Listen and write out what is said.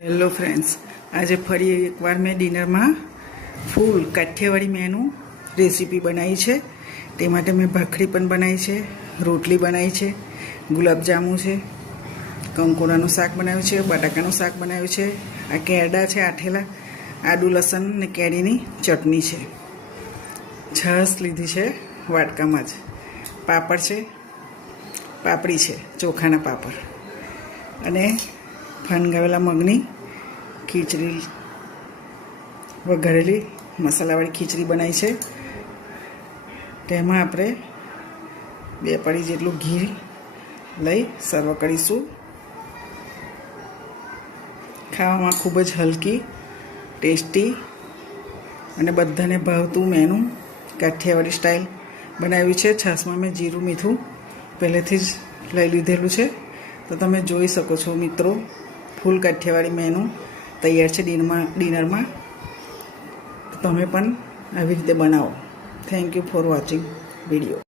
Hello friends, આજે ફરી એકવાર મેં ડિનરમાં ફૂલ કાઠિયાવાડી મેનુ રેસીપી બનાવી છે. તે માટે મેં ભાખરી પણ બનાવી છે, રોટલી બનાવી છે, ગુલાબજાંબુ છે, કંકોડાનું શાક બનાવ્યું છે, બટાકાનું શાક બનાવ્યું છે, આ કેરડા છે આઠેલા, આદુ લસણ ને કેરીની ચટણી છે, છાશ લીધી છે વાટકામાં જ, પાપડ છે, પાપડી છે, ચોખાના પાપડ અને ફણગાવેલા મગની ખીચડી, વઘારેલી મસાલાવાળી ખીચડી બનાવી છે. તેમાં આપણે 2 પડી જેટલું ઘી લઈ સર્વ કરીશું. ખાવામાં ખૂબ જ હલકી, ટેસ્ટી અને બધાને ભાવતું મેનુ કાઠિયાવાડી સ્ટાઇલ બનાવ્યું છે. છાશમાં મેં જીરું મીઠું પહેલેથી જ લઈ લીધેલું છે, તો તમે જોઈ શકો છો મિત્રો. ફૂલ કાઠિયાવાડી મેનુ તૈયાર છે ડિનરમાં. તમે પણ આવી રીતે બનાવો. Thank you for watching video.